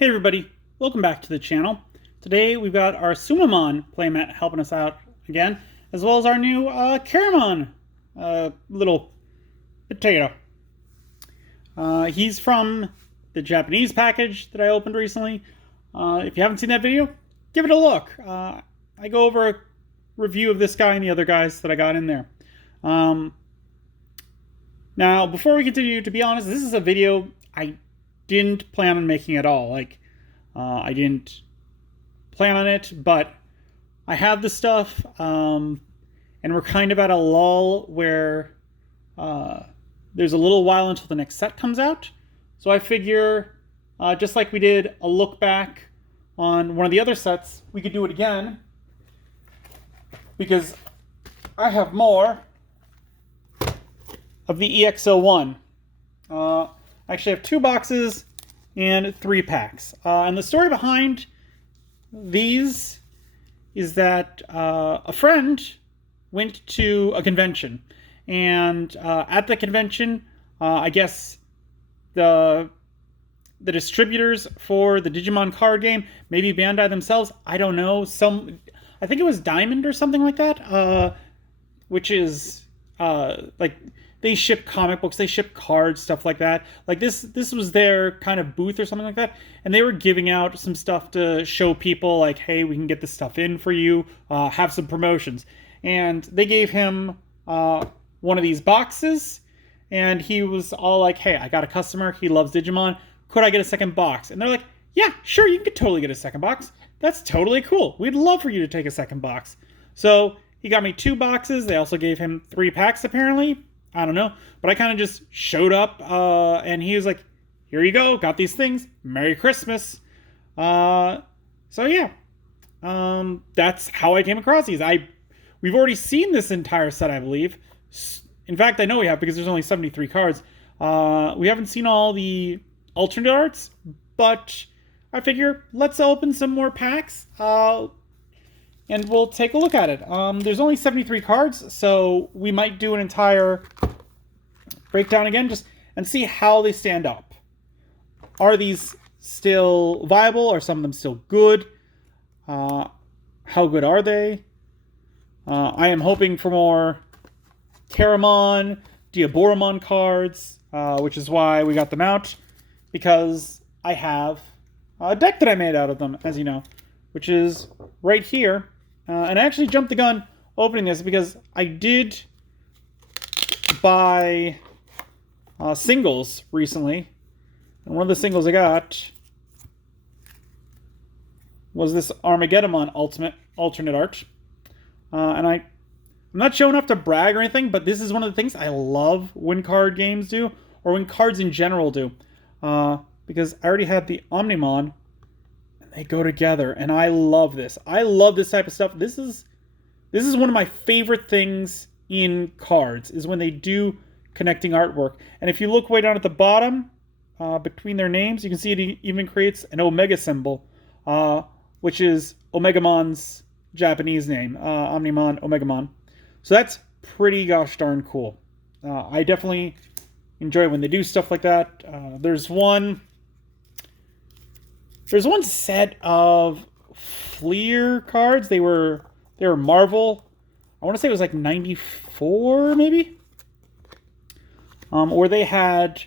Hey everybody, welcome back to the channel. Today we've got our Sumamon playmat helping us out again, as well as our new Caramon little potato. He's from the Japanese package that I opened recently. If you haven't seen that video, give it a look. I go over a review of this guy and the other guys that I got in there. Now, before we continue, to be honest, this is a video I didn't plan on making at all. I didn't plan on it, but I have the stuff, and we're kind of at a lull where there's a little while until the next set comes out. So I figure, just like we did a look back on one of the other sets, we could do it again, because I have more of the EX-01. I actually have 2 boxes and 3 packs. And the story behind these is that a friend went to a convention. And at the convention, I guess the distributors for the Digimon Card Game, maybe Bandai themselves, I don't know. I think it was Diamond or something like that, which is like... They ship comic books, they ship cards, stuff like that. Like this was their kind of booth or something like that. And they were giving out some stuff to show people like, hey, we can get this stuff in for you, have some promotions. And they gave him one of these boxes. And he was all like, hey, I got a customer, he loves Digimon. Could I get a second box? And they're like, yeah, sure, you can totally get a second box. That's totally cool. We'd love for you to take a second box. So he got me 2 boxes. They also gave him 3 packs apparently. I don't know, but I kind of just showed up, and he was like, here you go, got these things, Merry Christmas. So yeah, that's how I came across these. We've already seen this entire set, I believe. In fact, I know we have, because there's only 73 cards. We haven't seen all the alternate arts, but I figure let's open some more packs, and we'll take a look at it. There's only 73 cards, so we might do an entire breakdown again and see how they stand up. Are these still viable? Are some of them still good? How good are they? I am hoping for more Caramon, Diaboromon cards, which is why we got them out, because I have a deck that I made out of them, as you know, which is right here. And I actually jumped the gun opening this because I did buy singles recently. And one of the singles I got was this Armageddon alternate art. And I'm not showing up to brag or anything, but this is one of the things I love when card games do, or when cards in general do. Because I already had the Omnimon, they go together, and I love this. I love this type of stuff. This is one of my favorite things in cards, is when they do connecting artwork. And if you look way down at the bottom, between their names, you can see it even creates an Omega symbol, which is Omegamon's Japanese name, Omnimon, Omegamon. So that's pretty gosh darn cool. I definitely enjoy when they do stuff like that. There's one set of Fleer cards. They were Marvel. I want to say it was like 94, maybe? Where they had...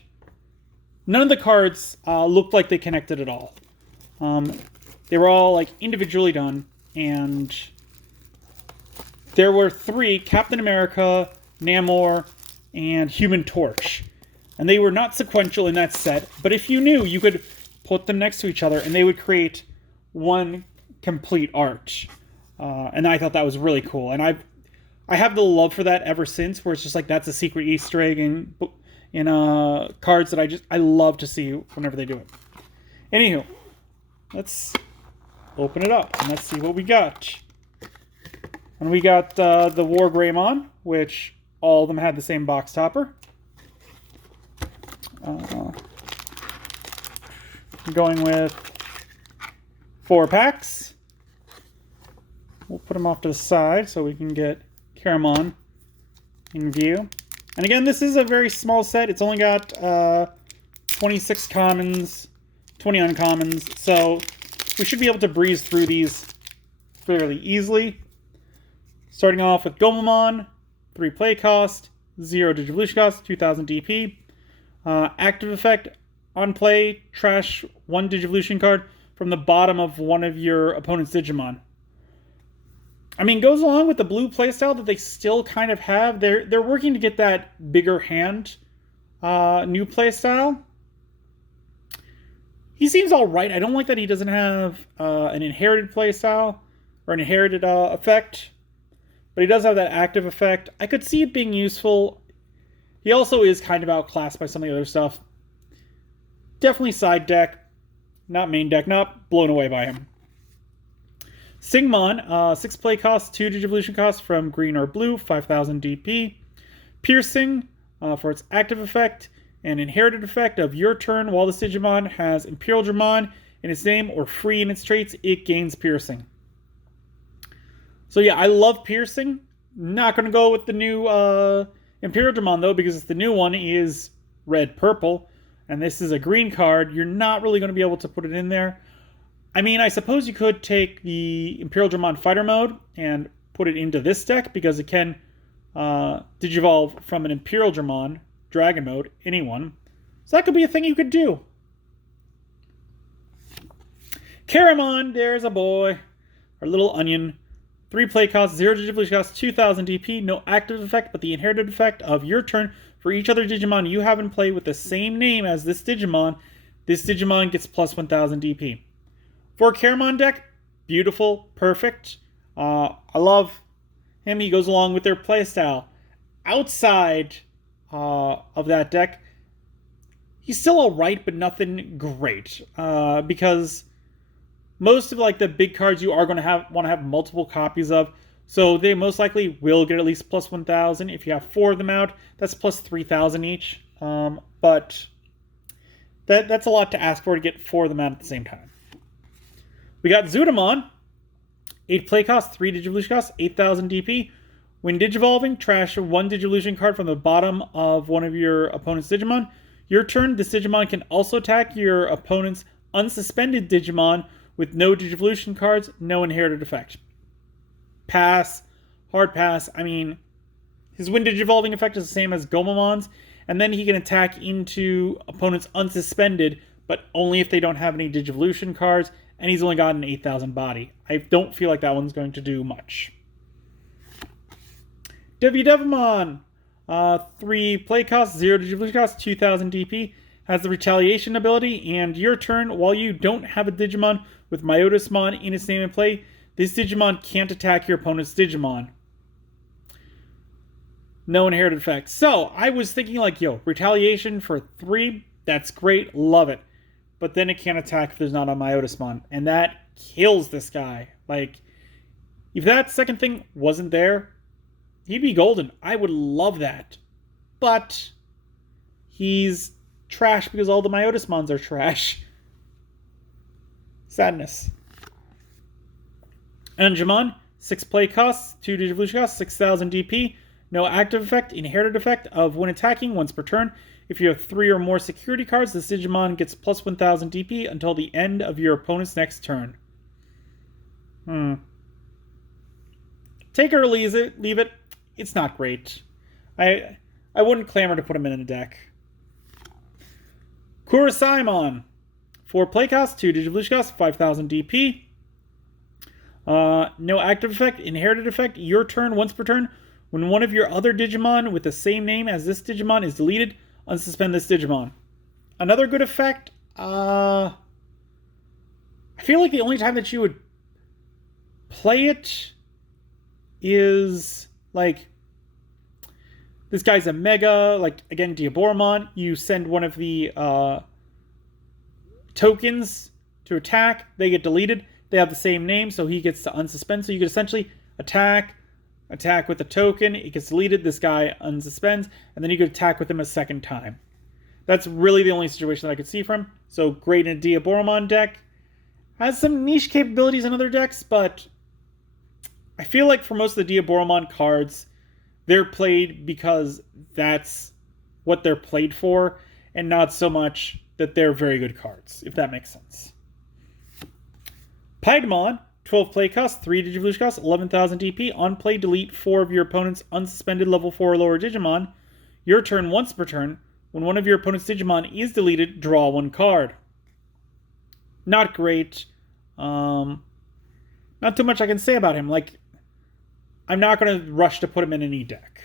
None of the cards looked like they connected at all. They were all like individually done. And there were 3, Captain America, Namor, and Human Torch. And they were not sequential in that set. But if you knew, you could put them next to each other, and they would create one complete arch. And I thought that was really cool. And I have the love for that ever since, where it's just like that's a secret Easter egg in cards that I love to see whenever they do it. Anywho, let's open it up and let's see what we got. And we got the War Greymon, which all of them had the same box topper. Going with 4 packs. We'll put them off to the side so we can get Caramon in view. And again, this is a very small set. It's only got 26 commons, 20 uncommons. So we should be able to breeze through these fairly easily. Starting off with Gomamon, 3 play cost, 0 Digivolution cost, 2000 DP. Active effect, on play, trash 1 Digivolution card from the bottom of one of your opponent's Digimon. I mean, goes along with the blue playstyle that they still kind of have. They're working to get that bigger hand new playstyle. He seems all right. I don't like that he doesn't have an inherited playstyle or an inherited effect, but he does have that active effect. I could see it being useful. He also is kind of outclassed by some of the other stuff. Definitely side deck, not main deck, not blown away by him. Singmon, 6 play cost, 2 Digivolution cost from green or blue, 5000 DP. Piercing, for its active effect and inherited effect of your turn while this Digimon has Imperial Dramon in its name or free in its traits, it gains Piercing. So yeah, I love Piercing. Not going to go with the new Imperial Dramon though, because the new one is red-purple, and this is a green card. You're not really going to be able to put it in there. I mean, I suppose you could take the Imperial Dramon Fighter Mode and put it into this deck, because it can Digivolve from an Imperial Dramon, Dragon Mode, anyone. So that could be a thing you could do. Caramon, there's a boy. Our little onion. 3 play cost, 0 Digivolution cost, 2000 DP. No active effect, but the inherited effect of your turn for each other Digimon you have in play with the same name as this Digimon gets plus 1000 DP. For a Caramon deck, beautiful, perfect. I love him. He goes along with their playstyle. Outside of that deck, he's still alright, but nothing great. Because most of like the big cards you are going to want to have multiple copies of. So they most likely will get at least plus 1000. If you have 4 of them out, that's plus 3000 each. But that's a lot to ask for to get 4 of them out at the same time. We got Zudomon. 8 play cost, 3 Digivolution cost, 8000 DP. When Digivolving, trash 1 Digivolution card from the bottom of one of your opponent's Digimon. Your turn, this Digimon can also attack your opponent's unsuspended Digimon with no Digivolution cards, no inherited effect. Pass. Hard pass. I mean, his When Digivolving effect is the same as Gomamon's, and then he can attack into opponents unsuspended, but only if they don't have any Digivolution cards, and he's only got an 8000 body. I don't feel like that one's going to do much. Devimon, 3 play cost, 0 Digivolution cost, 2000 DP, has the Retaliation ability, and your turn, while you don't have a Digimon with Myotismon in its name and play, this Digimon can't attack your opponent's Digimon. No inherited effect. So, I was thinking like, yo, Retaliation for 3, that's great, love it. But then it can't attack if there's not a Myotismon, and that kills this guy. Like, if that second thing wasn't there, he'd be golden. I would love that. But he's trash because all the Myotismons are trash. Sadness. Angemon, 6 play costs, 2 Digivolution costs, 6000 DP. No active effect, inherited effect of when attacking once per turn. If you have 3 or more security cards, this Digimon gets plus 1000 DP until the end of your opponent's next turn. Take it or leave it. It's not great. I wouldn't clamor to put him in a deck. Kurisaimon, 4 play cost, 2 Digivolution cost, 5000 DP. No active effect, inherited effect. Your turn, once per turn. When one of your other Digimon with the same name as this Digimon is deleted, unsuspend this Digimon. Another good effect, I feel like the only time that you would play it is, like, this guy's a Mega, like, again, Diaboromon. You send one of the tokens to attack. They get deleted. They have the same name, so he gets to unsuspend. So you could essentially attack with the token. It gets deleted. This guy unsuspends, and then you could attack with him a second time. That's really the only situation that I could see from. So great in a Diaboromon deck. Has some niche capabilities in other decks, but I feel like for most of the Diaboromon cards, they're played because that's what they're played for, and not so much that they're very good cards, if that makes sense. Paimon, 12 play cost, 3 Digivolution cost, 11,000 DP. On play, delete 4 of your opponent's unsuspended level 4 or lower Digimon. Your turn once per turn. When one of your opponent's Digimon is deleted, draw 1 card. Not great. Not too much I can say about him. Like, I'm not going to rush to put him in any deck.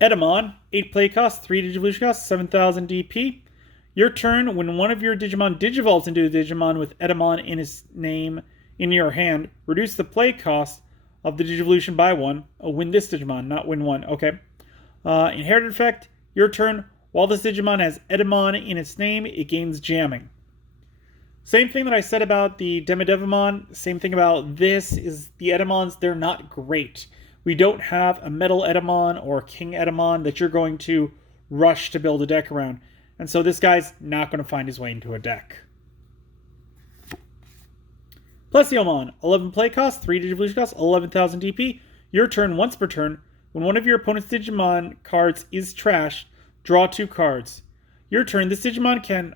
Edamon, 8 play cost, 3 Digivolution cost, 7,000 DP. Your turn, when one of your Digimon digivolves into a Digimon with Edamon in his name in your hand, reduce the play cost of the Digivolution by 1. Oh, win this Digimon, not win 1. Okay. Inherited effect, your turn, while this Digimon has Edamon in its name, it gains jamming. Same thing that I said about the Demodevimon, same thing about this, is the Edamons, they're not great. We don't have a Metal Edamon or King Edamon that you're going to rush to build a deck around. And so this guy's not going to find his way into a deck. Plesiomon, 11 play cost, 3 Digivolution cost, 11,000 DP. Your turn once per turn. When one of your opponent's Digimon cards is trashed, draw 2 cards. Your turn, this Digimon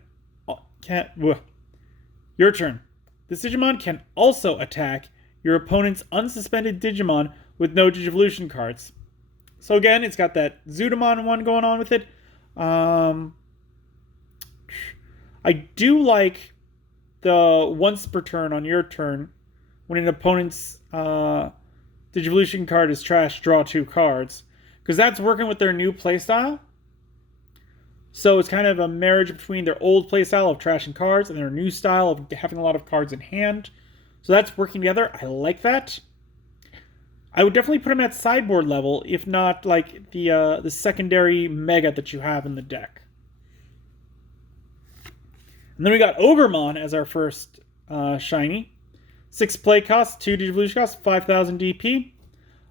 Your turn. This Digimon can also attack your opponent's unsuspended Digimon with no Digivolution cards. So again, it's got that Zudomon one going on with it. I do like the once per turn on your turn, when an opponent's Digivolution card is trashed, draw 2 cards. Because that's working with their new playstyle. So it's kind of a marriage between their old playstyle of trashing cards and their new style of having a lot of cards in hand. So that's working together. I like that. I would definitely put him at sideboard level, if not like the secondary mega that you have in the deck. And then we got Ogremon as our first shiny. 6 play cost, 2 Digivolution cost, 5,000 DP.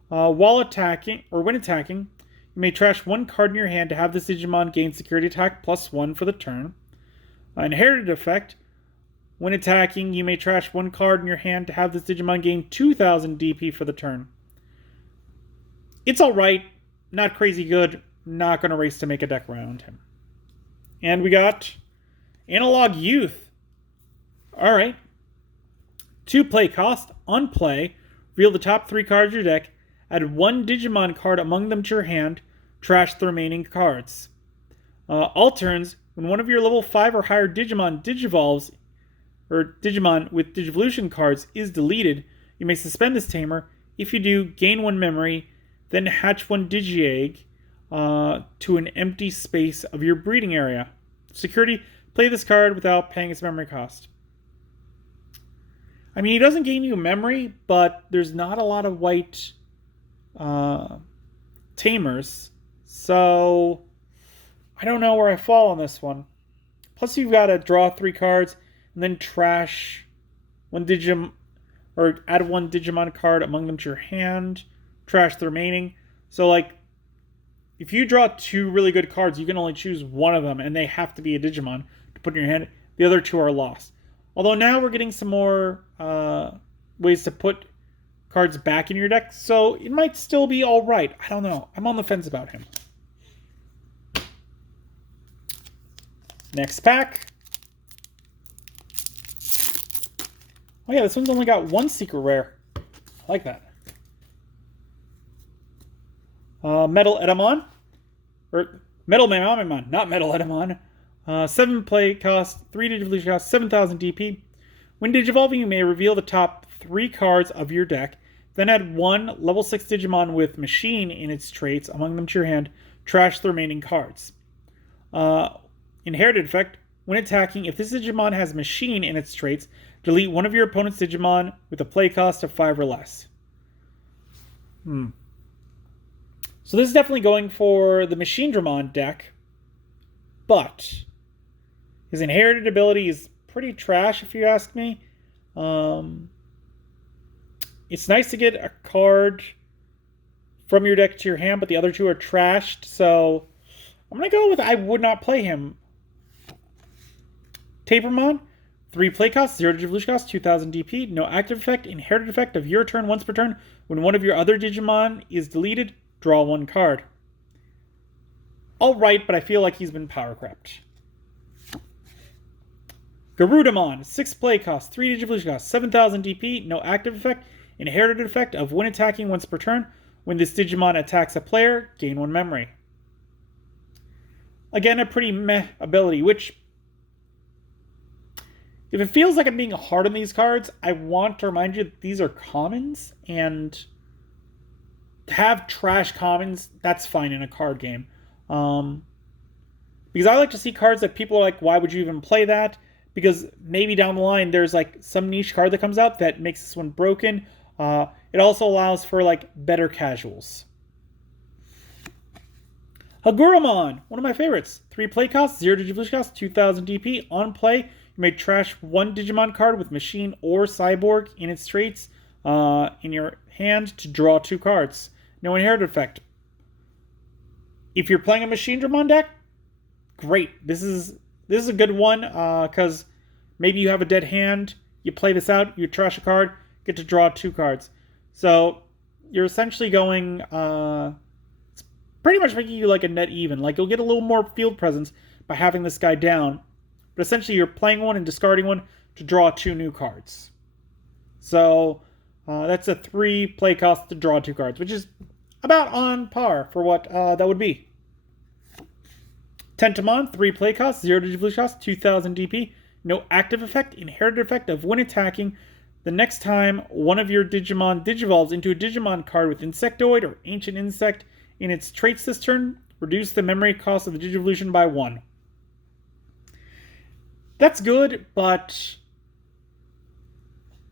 While attacking, or when attacking, you may trash 1 card in your hand to have this Digimon gain security attack +1 for the turn. Inherited effect. When attacking, you may trash 1 card in your hand to have this Digimon gain 2,000 DP for the turn. It's alright. Not crazy good. Not going to race to make a deck around him. And we got Analog Youth. Alright. 2 play cost. On play, reveal the top 3 cards of your deck. Add 1 Digimon card among them to your hand. Trash the remaining cards. All turns, when one of your level 5 or higher Digimon digivolves, or Digimon with Digivolution cards is deleted, you may suspend this tamer. If you do, gain 1 memory, then hatch 1 Digi-Egg to an empty space of your breeding area. Security, play this card without paying its memory cost. I mean, he doesn't gain you memory, but there's not a lot of white tamers, so I don't know where I fall on this one. Plus, you've got to draw 3 cards and then trash 1 Digimon, or add 1 Digimon card among them to your hand, trash the remaining. So, like, if you draw 2 really good cards, you can only choose one of them, and they have to be a Digimon to put in your hand. The other 2 are lost. Although now we're getting some more ways to put cards back in your deck, so it might still be alright. I don't know. I'm on the fence about him. Next pack. Oh yeah, this one's only got 1 secret rare. I like that. Metal Edamon. Or Metal Mamamon, not Metal Edamon. 7 play cost, 3 Digivolution cost, 7,000 DP. When Digivolving, you may reveal the top 3 cards of your deck, then add 1 level 6 Digimon with Machine in its traits among them to your hand. Trash the remaining cards. Inherited effect. When attacking, if this Digimon has Machine in its traits, delete 1 of your opponent's Digimon with a play cost of 5 or less. So this is definitely going for the Machine Dramon deck, but his inherited ability is pretty trash, if you ask me. It's nice to get a card from your deck to your hand, but the other 2 are trashed, so I'm going to go with I would not play him. Tapermon, 3 play cost, 0 Digivolution cost, 2,000 DP, no active effect, inherited effect of your turn once per turn. When one of your other Digimon is deleted, draw 1 card. alright, but I feel like he's been power crept. Garudamon, 6 play cost, 3 Digivolution cost, 7,000 DP, no active effect, inherited effect of when attacking once per turn. When this Digimon attacks a player, gain 1 memory. Again, a pretty meh ability, which, if it feels like I'm being hard on these cards, I want to remind you that these are commons, and to have trash commons, that's fine in a card game. Because I like to see cards that people are like, why would you even play that? Because maybe down the line there's like some niche card that comes out that makes this one broken. It also allows for like better casuals. Haguramon, one of my favorites. 3 play costs, 0 Digivolution cost, 2,000 DP. On play, you may trash 1 Digimon card with Machine or Cyborg in its traits in your hand to draw 2 cards. No inherited effect. If you're playing a Machine Dramon deck, great. This is a good one because maybe you have a dead hand, you play this out, you trash a card, get to draw 2 cards. So you're essentially going, it's pretty much making you like a net even. Like you'll get a little more field presence by having this guy down, but essentially you're playing one and discarding one to draw 2 new cards. So that's a 3 play cost to draw 2 cards, which is about on par for what that would be. Tentamon, 3 play cost, 0 Digivolution cost, 2,000 DP. No active effect, inherited effect of when attacking. The next time one of your Digimon digivolves into a Digimon card with Insectoid or Ancient Insect in its traits this turn, reduce the memory cost of the Digivolution by 1. That's good, but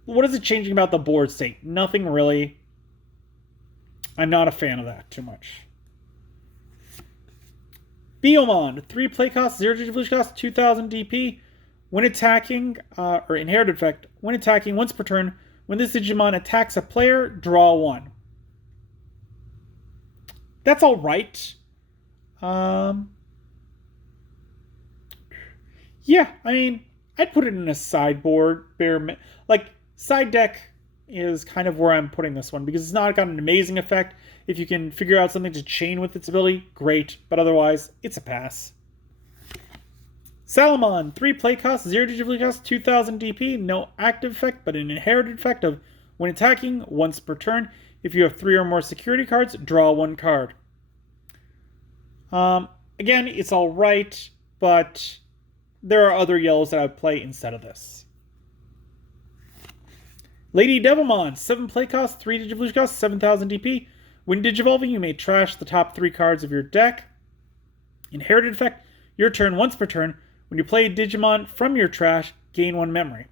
what is it changing about the board state? Nothing really. I'm not a fan of that too much. Biomon, 3 play cost, 0 Digivolution cost, 2,000 DP. When attacking, or inherited effect, when attacking once per turn, when this Digimon attacks a player, draw 1. That's alright. Yeah, I mean, I'd put it in a sideboard. Like, side deck is kind of where I'm putting this one, because it's not got an amazing effect. If you can figure out something to chain with its ability, great, but otherwise, it's a pass. Salamon, 3 play cost, 0 Digivolution cost, 2,000 DP, no active effect, but an inherited effect of when attacking once per turn. If you have 3 or more security cards, draw 1 card. Again, it's alright, but there are other yellows that I would play instead of this. Lady Devilmon, 7 play cost, 3 Digivolution cost, 7,000 DP. When digivolving, you may trash the top 3 cards of your deck. Inherited effect, your turn once per turn. When you play a Digimon from your trash, gain 1 memory.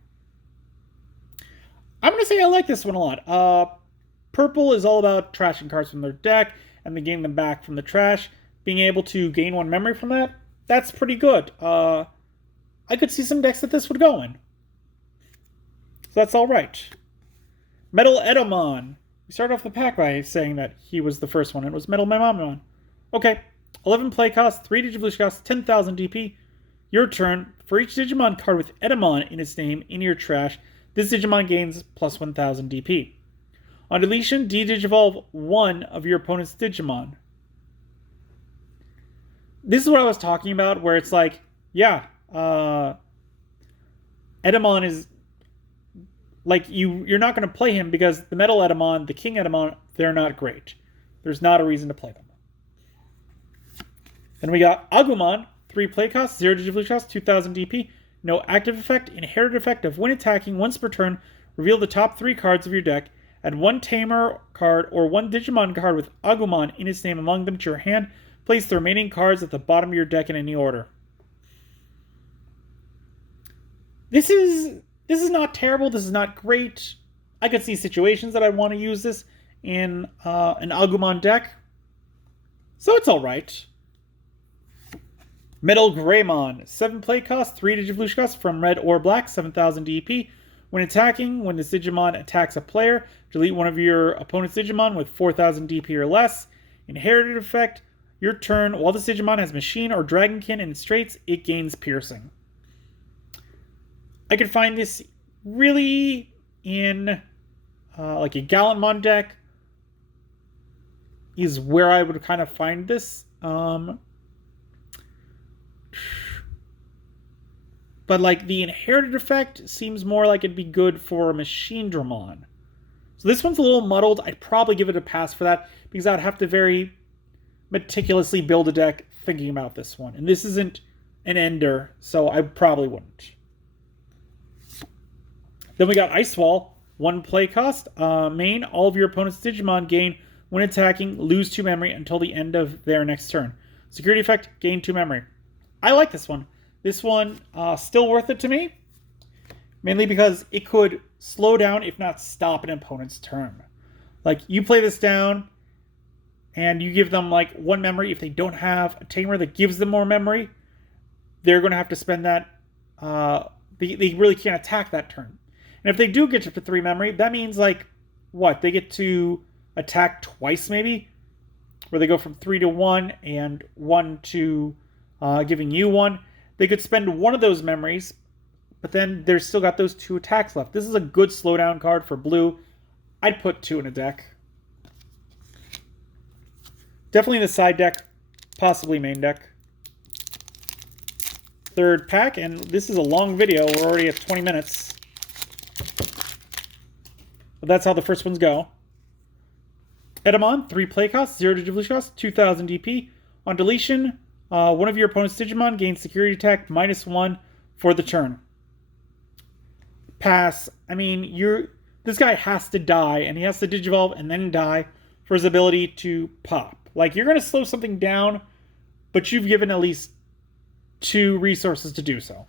I'm going to say I like this one a lot. Purple is all about trashing cards from their deck and then getting them back from the trash. Being able to gain 1 memory from that, that's pretty good. I could see some decks that this would go in. So that's alright. Metal Edomon. We started off the pack by saying that he was the first one. It was Metal Mamamon. Okay. 11 play cost, 3 Digivolution cost, 10,000 DP. Your turn. For each Digimon card with Edomon in its name in your trash, this Digimon gains plus 1,000 DP. On deletion, de-digivolve 1 of your opponent's Digimon. This is what I was talking about, where it's like, yeah, Edomon is like you're not going to play him because the Metal Edomon, the King Edomon, they're not great. There's not a reason to play them. Then we got Agumon, 3 play cost, 0 Digivolution cost, 2,000 DP, no active effect, inherited effect of when attacking once per turn, reveal the top 3 cards of your deck, add 1 Tamer card or 1 Digimon card with Agumon in its name among them to your hand, place the remaining cards at the bottom of your deck in any order. This is not terrible. This is not great. I could see situations that I'd want to use this in an Agumon deck. So it's alright. Metal Greymon. 7 play cost, 3 Digivolution cost from red or black, 7,000 DP. When attacking, when this Digimon attacks a player, delete one of your opponent's Digimon with 4,000 DP or less. Inherited effect. Your turn, while this Digimon has Machine or Dragonkin in its traits, it gains Piercing. I could find this really in like a Gallantmon deck is where I would kind of find this. But like the inherited effect seems more like it'd be good for Machine Dramon. So this one's a little muddled. I'd probably give it a pass for that because I'd have to very meticulously build a deck thinking about this one. And this isn't an ender, so I probably wouldn't. Then we got Ice Wall. 1 play cost. Main, all of your opponent's Digimon gain, when attacking, lose 2 memory until the end of their next turn. Security effect, gain 2 memory. I like this one. This one, still worth it to me. Mainly because it could slow down, if not stop, an opponent's turn. Like, you play this down, and you give them, like, 1 memory. If they don't have a tamer that gives them more memory, they're going to have to spend that. They really can't attack that turn. And if they do get to 3 memory, that means, like, what? They get to attack twice, maybe? Where they go from 3 to 1 and 1 to giving you 1. They could spend 1 of those memories, but then they've still got those 2 attacks left. This is a good slowdown card for blue. I'd put 2 in a deck. Definitely in the side deck, possibly main deck. Third pack, and this is a long video. We're already at 20 minutes. But that's how the first ones go. Edamon, 3 play cost, 0 Digivolution cost, 2000 DP. On deletion, one of your opponent's Digimon gains security attack -1 for the turn. Pass. I mean, this guy has to die, and he has to Digivolve and then die for his ability to pop. Like, you're going to slow something down, but you've given at least 2 resources to do so.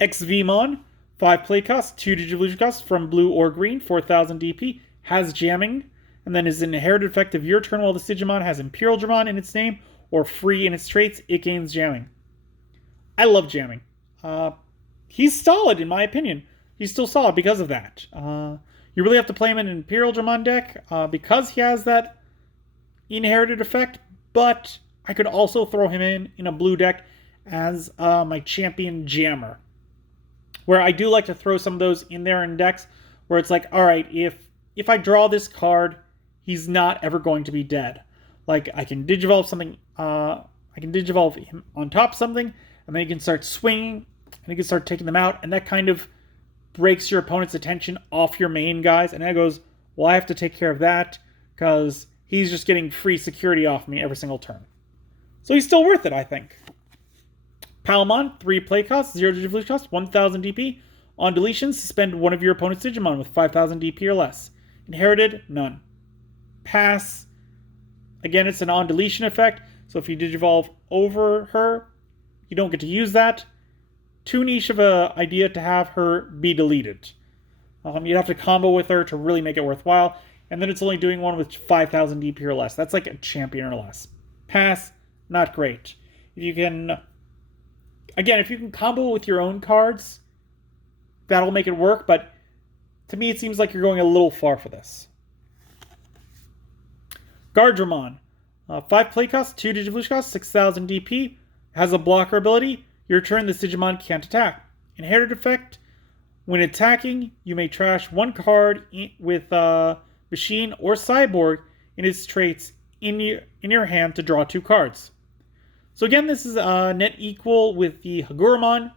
XVmon, 5 play cost, 2 Digivolution cost from blue or green, 4000 DP, has jamming, and then is an inherited effect of your turn while the Digimon has Imperial Dramon in its name or free in its traits, it gains jamming. I love jamming. He's solid in my opinion. He's still solid because of that. You really have to play him in an Imperial Dramon deck because he has that inherited effect, but I could also throw him in a blue deck as my champion jammer. Where I do like to throw some of those in there in decks where it's like, all right, if I draw this card, he's not ever going to be dead. Like, I can Digivolve something, I can Digivolve him on top of something, and then he can start swinging, and he can start taking them out, and that kind of breaks your opponent's attention off your main guys, and that goes, well, I have to take care of that, because he's just getting free security off me every single turn. So he's still worth it, I think. Palmon, 3 play cost, 0 Digivolution cost, 1000 DP. On deletion, suspend one of your opponent's Digimon with 5000 DP or less. Inherited, none. Pass. Again, it's an on deletion effect, so if you Digivolve over her, you don't get to use that. Too niche of an idea to have her be deleted. You'd have to combo with her to really make it worthwhile, and then it's only doing one with 5000 DP or less. That's like a champion or less. Pass, not great. If you can... Again, if you can combo with your own cards, that'll make it work, but to me it seems like you're going a little far for this. Gardramon, 5 play cost, 2 Digivolution cost, 6000 DP, has a blocker ability. Your turn, this Digimon can't attack. Inherited effect, when attacking, you may trash 1 card with Machine or Cyborg in its traits in your hand to draw 2 cards. So again, this is net equal with the Hagurumon,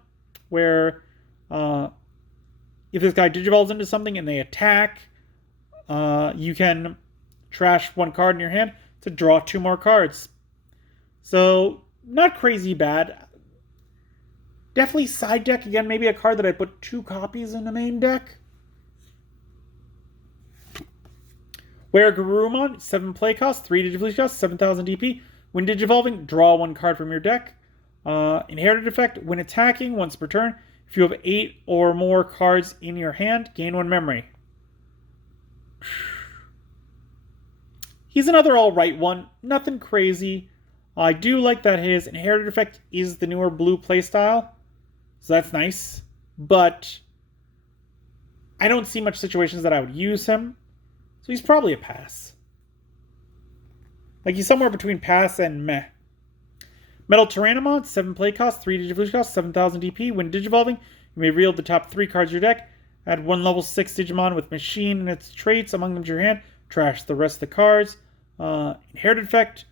where if this guy Digivolves into something and they attack, you can trash 1 card in your hand to draw 2 more cards. So, not crazy bad. Definitely side deck, again, maybe a card that I put 2 copies in the main deck. Where Garurumon, 7 play cost, 3 Digivolution cost, 7000 DP. When Digivolving, draw 1 card from your deck. Inherited effect, when attacking, once per turn, if you have 8 or more cards in your hand, gain 1 memory. He's another alright one. Nothing crazy. I do like that his inherited effect is the newer blue playstyle. So that's nice. But I don't see much situations that I would use him. So he's probably a pass. Like, he's somewhere between pass and meh. Metal Tyrannomon, 7 play cost, 3 Digivolution cost, 7000 DP. When Digivolving, you may reveal the top 3 cards of your deck. Add 1 level 6 Digimon with Machine and its traits among them to your hand. Trash the rest of the cards. Inherited effect.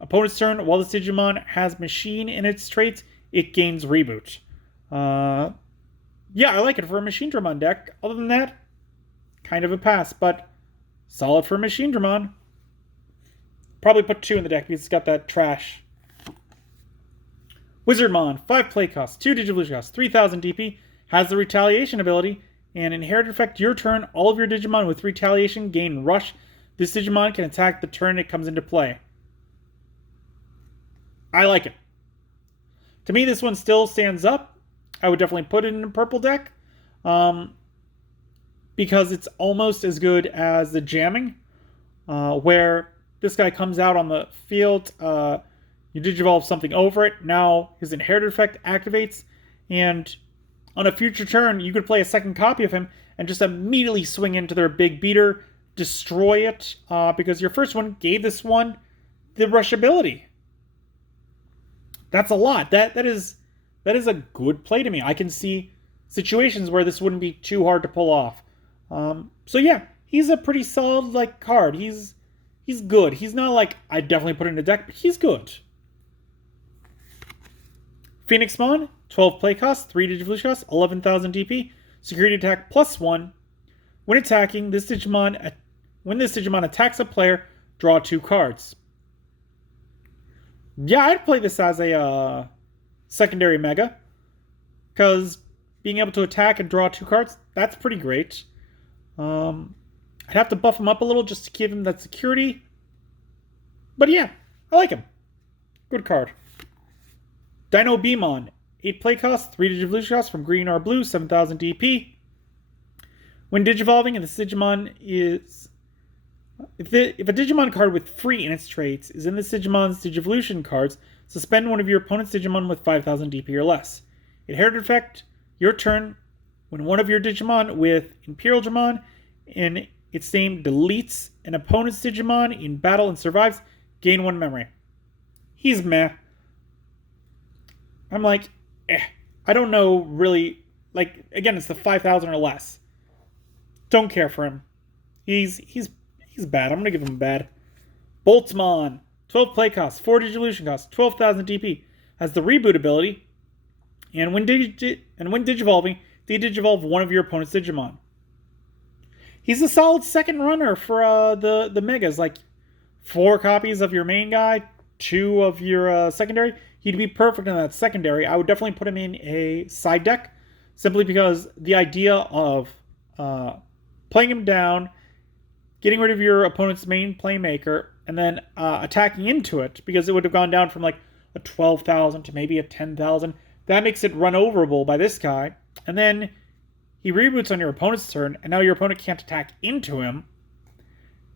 Opponent's turn, while this Digimon has Machine in its traits, it gains Reboot. Yeah, I like it for a Machine Dramon deck. Other than that, kind of a pass, but solid for a Machine Dramon. Probably put 2 in the deck because it's got that trash. Wizardmon, 5 play costs, 2 Digivolution costs, 3000 DP, has the Retaliation ability, and inherited effect your turn, all of your Digimon with Retaliation gain Rush. This Digimon can attack the turn it comes into play. I like it. To me, this one still stands up. I would definitely put it in a purple deck. Because it's almost as good as the jamming, where this guy comes out on the field, you Digivolve something over it, now his inherited effect activates, and on a future turn, you could play a second copy of him and just immediately swing into their big beater, destroy it, because your first one gave this one the rush ability. That's a lot. That is a good play to me. I can see situations where this wouldn't be too hard to pull off. So yeah, he's a pretty solid card. He's good. He's not like I definitely put in a deck, but he's good. Phoenixmon, 12 play cost, 3 Digivolution cost, 11,000 DP, security attack +1. When attacking, when this Digimon attacks a player, draw 2 cards. Yeah, I'd play this as a secondary Mega, because being able to attack and draw 2 cards, that's pretty great. I'd have to buff him up a little just to give him that security. But yeah, I like him. Good card. Dino Beamon, 8 play cost, 3 Digivolution cost from green or blue, 7,000 DP. When Digivolving, and this Digimon is... If a Digimon card with free in its traits is in the Digimon's Digivolution cards, suspend one of your opponent's Digimon with 5,000 DP or less. Inherited effect, your turn, when one of your Digimon with Imperial Dramon in its name deletes an opponent's Digimon in battle and survives, gain 1 memory. He's meh. I'm like, I don't know really. Again, it's the 5,000 or less. Don't care for him. He's bad. I'm going to give him bad. Boltzmon, 12 play costs, 4 Digivolution costs, 12,000 DP. Has the Reboot ability. And when Digivolving, de-Digivolve one of your opponent's Digimon. He's a solid second runner for the Megas. 4 copies of your main guy, 2 of your secondary. He'd be perfect in that secondary. I would definitely put him in a side deck, simply because the idea of playing him down, getting rid of your opponent's main playmaker, and then attacking into it, because it would have gone down from a 12,000 to maybe a 10,000. That makes it run overable by this guy. And then he reboots on your opponent's turn, and now your opponent can't attack into him.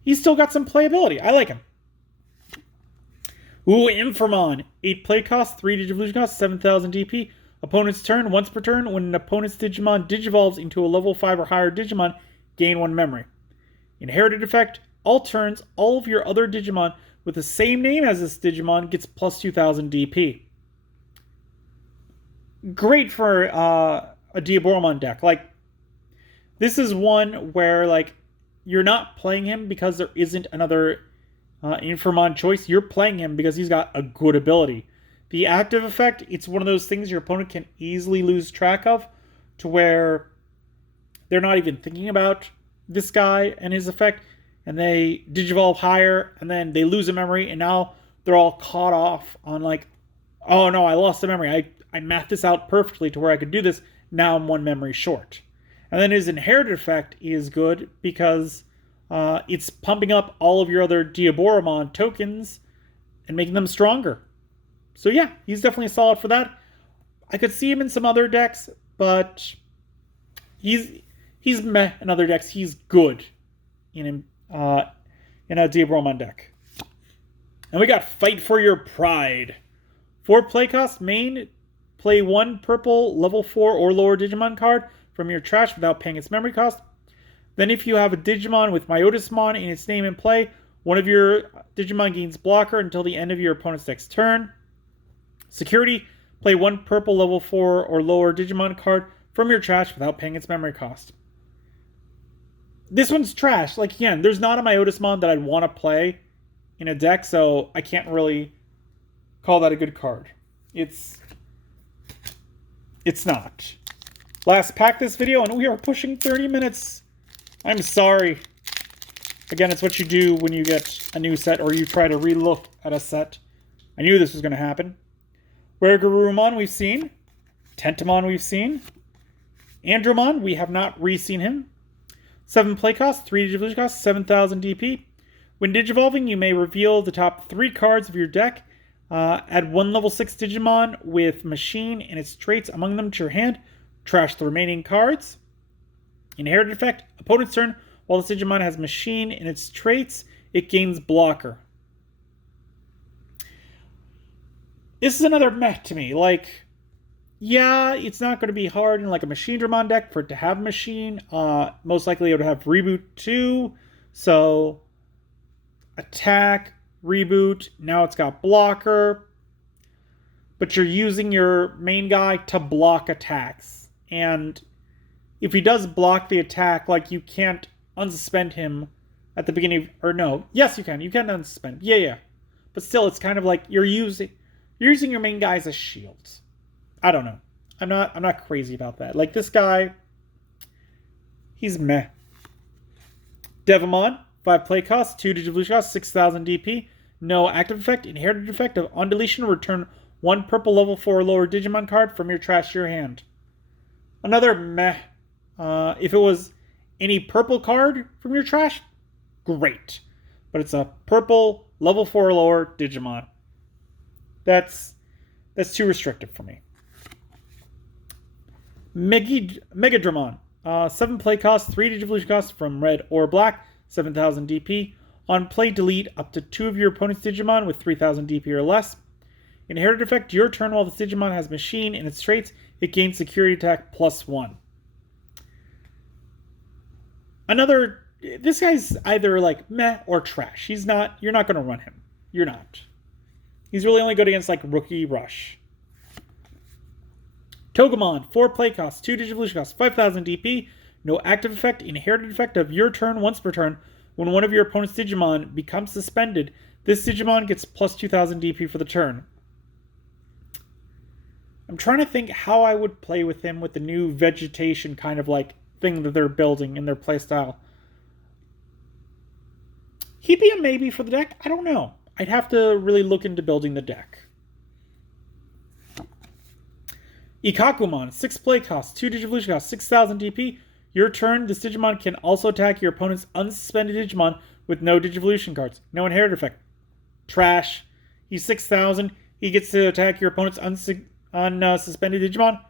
He's still got some playability. I like him. Ooh, Infamon. 8 play cost, 3 Digivolution cost, 7,000 DP. Opponent's turn. Once per turn, when an opponent's Digimon digivolves into a level 5 or higher Digimon, gain 1 memory. Inherited effect. All turns, all of your other Digimon with the same name as this Digimon gets plus 2,000 DP. Great for a Diaboromon deck. This is one where, you're not playing him because there isn't another Infamon choice. You're playing him because he's got a good ability. The active effect, it's one of those things your opponent can easily lose track of, to where they're not even thinking about this guy and his effect, and they digivolve higher, and then they lose a memory, and now they're all caught off on oh no, I lost a memory. I mathed this out perfectly to where I could do this. Now I'm 1 memory short. And then his inherited effect is good because it's pumping up all of your other Diaboromon tokens and making them stronger. So yeah, he's definitely solid for that. I could see him in some other decks, but he's meh in other decks. He's good in a Diaboromon deck. And we got Fight for Your Pride. 4 play cost, main, play 1 purple level 4 or lower Digimon card from your trash without paying its memory cost. Then if you have a Digimon with Myotismon in its name in play, one of your Digimon gains blocker until the end of your opponent's next turn. Security, play 1 purple level 4 or lower Digimon card from your trash without paying its memory cost. This one's trash. Again, there's not a Myotismon that I'd want to play in a deck, so I can't really call that a good card. It's not. Last pack this video, and we are pushing 30 minutes. I'm sorry. Again, it's what you do when you get a new set or you try to relook at a set. I knew this was going to happen. Rare Garurumon we've seen. Tentamon we've seen. Andromon, we have not re-seen him. 7 play cost, 3 Digivolution cost, 7,000 DP. When Digivolving, you may reveal the top 3 cards of your deck. Add 1 level 6 Digimon with Machine and its traits among them to your hand. Trash the remaining cards. Inherited effect, opponent's turn. While this Digimon has Machine and its traits, it gains Blocker. This is another meh to me. Like, yeah, it's not going to be hard in like a Machine Dramon deck for it to have Machine. Most likely it would have Reboot 2. So, attack, reboot, now it's got Blocker. But you're using your main guy to block attacks. And if he does block the attack, like, you can't unsuspend him at the beginning of, or no, yes you can unsuspend, yeah, but still it's kind of like you're using your main guy as a shield. I don't know, I'm not crazy about that. Like, this guy, he's meh. Devamon, 5 play cost, 2 Digivolution cost, 6,000 DP, no active effect. Inherited effect of on deletion, return 1 purple level 4 or lower Digimon card from your trash to your hand. Another meh. If it was any purple card from your trash, great. But it's a purple level 4 or lower Digimon. That's too restrictive for me. Megadramon. 7 play cost, 3 Digivolution cost from red or black, 7,000 DP. On play, delete up to 2 of your opponent's Digimon with 3,000 DP or less. Inherited effect, your turn while this Digimon has Machine and its traits, it gains security attack +1. This guy's either like meh or trash. You're not going to run him. You're not. He's really only good against like Rookie Rush. Togemon, 4 play cost, 2 Digivolution cost, 5,000 DP, no active effect. Inherited effect of your turn once per turn. When one of your opponent's Digimon becomes suspended, this Digimon gets +2,000 DP for the turn. I'm trying to think how I would play with him with the new vegetation kind of like thing that they're building in their playstyle. He'd be a maybe for the deck. I don't know. I'd have to really look into building the deck. Ikakumon, 6 play cost, 2 Digivolution cost, 6,000 DP. Your turn, this Digimon can also attack your opponent's unsuspended Digimon with no Digivolution cards. No inherited effect. Trash. He's 6,000. He gets to attack your opponent's unsuspended Digimon.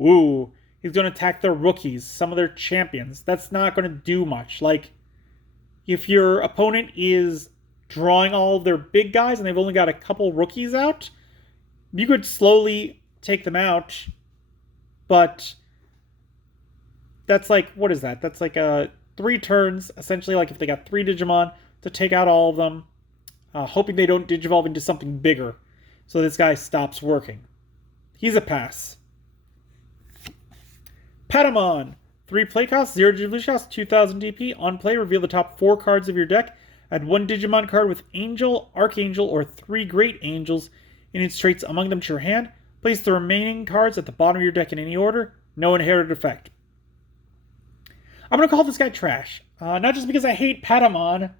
Ooh. He's going to attack their rookies, some of their champions. That's not going to do much. Like, if your opponent is drawing all of their big guys and they've only got a couple rookies out, you could slowly take them out. But that's like, what is that? That's like 3 turns, essentially, like if they got 3 Digimon, to take out all of them, hoping they don't Digivolve into something bigger, so this guy stops working. He's a pass. Patamon, 3 play cost, 0 Digivolution cost, 2,000 DP. On play, reveal the top 4 cards of your deck. Add 1 Digimon card with Angel, Archangel, or 3 Great Angels in its traits among them to your hand. Place the remaining cards at the bottom of your deck in any order. No inherited effect. I'm going to call this guy trash. Not just because I hate Patamon,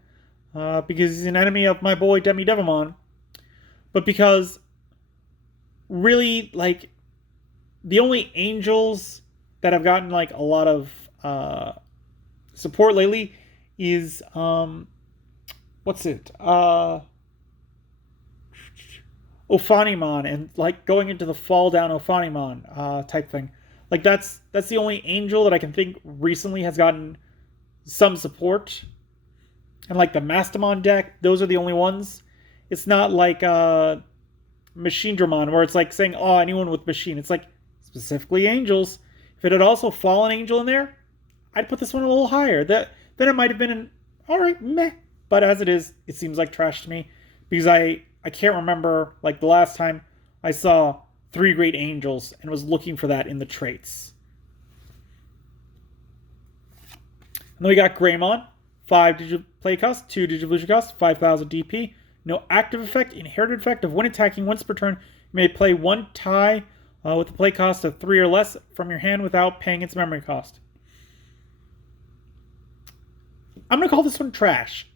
because he's an enemy of my boy Demi Devamon, but because really, like, the only angels that have gotten like a lot of support lately is what's it? Ophanimon, and like going into the fall down Ophanimon type thing. Like that's the only angel that I can think recently has gotten some support. And like the Mastamon deck, those are the only ones. It's not like Machine Dramon where it's like saying, oh, anyone with Machine. It's like specifically angels. If it had also Fallen Angel in there, I'd put this one a little higher. Then it might have been an alright, meh. But as it is, it seems like trash to me. Because I can't remember like the last time I saw 3 Great Angels and was looking for that in the traits. And then we got Greymon. 5 play cost, 2 Digivolution cost, 5,000 DP. No active effect. Inherited effect of when attacking once per turn, you may play one tie with a play cost of 3 or less from your hand without paying its memory cost. I'm going to call this one trash.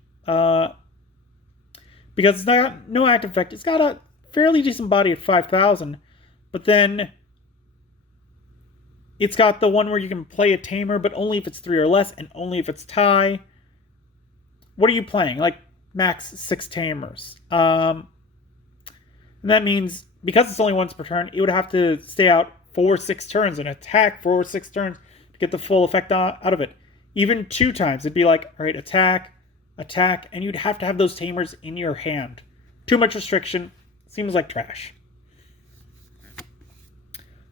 Because it's got no active effect. It's got a fairly decent body at 5,000. But then it's got the one where you can play a tamer, but only if it's 3 or less, and only if it's tie. What are you playing? Like max 6 tamers. And that means because it's only once per turn, it would have to stay out 4 or 6 turns and attack 4 or 6 turns to get the full effect out of it. Even 2 times, it'd be like, all right, attack, attack, and you'd have to have those tamers in your hand. Too much restriction. Seems like trash.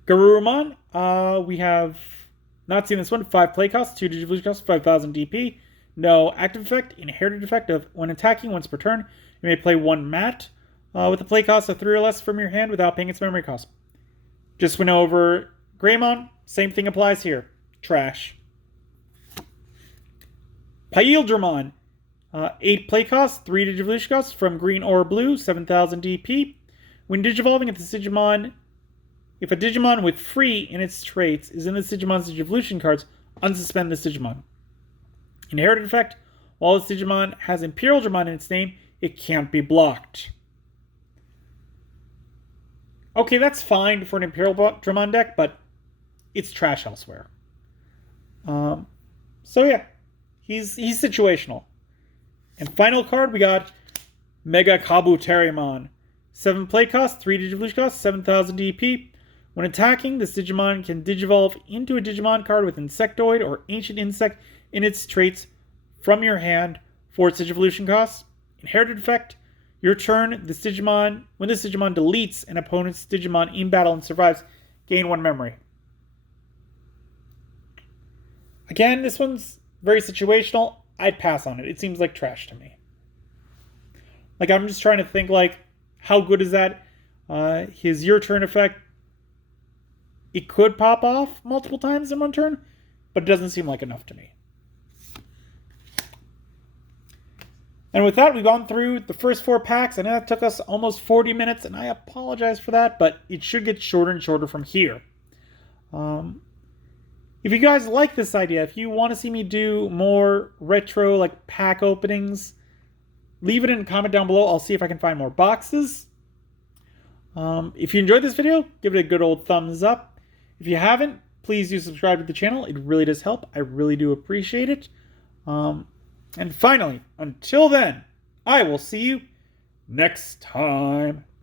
Garurumon, we have not seen this one. 5 play costs, 2 Digivolution costs, 5,000 DP. No active effect. Inherited effect of when attacking once per turn, you may play 1 mat with a play cost of 3 or less from your hand without paying its memory cost. Just went over Greymon. Same thing applies here. Trash. Paildramon. 8 play costs, 3 Digivolution costs from green or blue, 7,000 DP. When Digivolving at the Digimon, if a Digimon with free in its traits is in the Digimon's Digivolution cards, unsuspend this Digimon. Inherited effect, while this Digimon has Imperial Dramon in its name, it can't be blocked. Okay, that's fine for an Imperial Dramon deck, but it's trash elsewhere. So yeah, he's situational. And final card, we got Mega Kabuterimon. 7 play cost, 3 Digivolution cost, 7,000 DP. When attacking, this Digimon can Digivolve into a Digimon card with Insectoid or Ancient Insect in its traits from your hand for its Digivolution cost. Inherited effect, your turn, when this Digimon deletes an opponent's Digimon in battle and survives, gain 1 memory. Again, this one's very situational. I'd pass on it. It seems like trash to me. Like, I'm just trying to think, like, how good is that? His your turn effect, it could pop off multiple times in 1 turn, but it doesn't seem like enough to me. And with that, we've gone through the first 4 packs. I know that took us almost 40 minutes, and I apologize for that, but it should get shorter and shorter from here. If you guys like this idea, if you want to see me do more retro, like, pack openings, leave it in a comment down below. I'll see if I can find more boxes. If you enjoyed this video, give it a good old thumbs up. If you haven't, please do subscribe to the channel. It really does help. I really do appreciate it. And finally, until then, I will see you next time.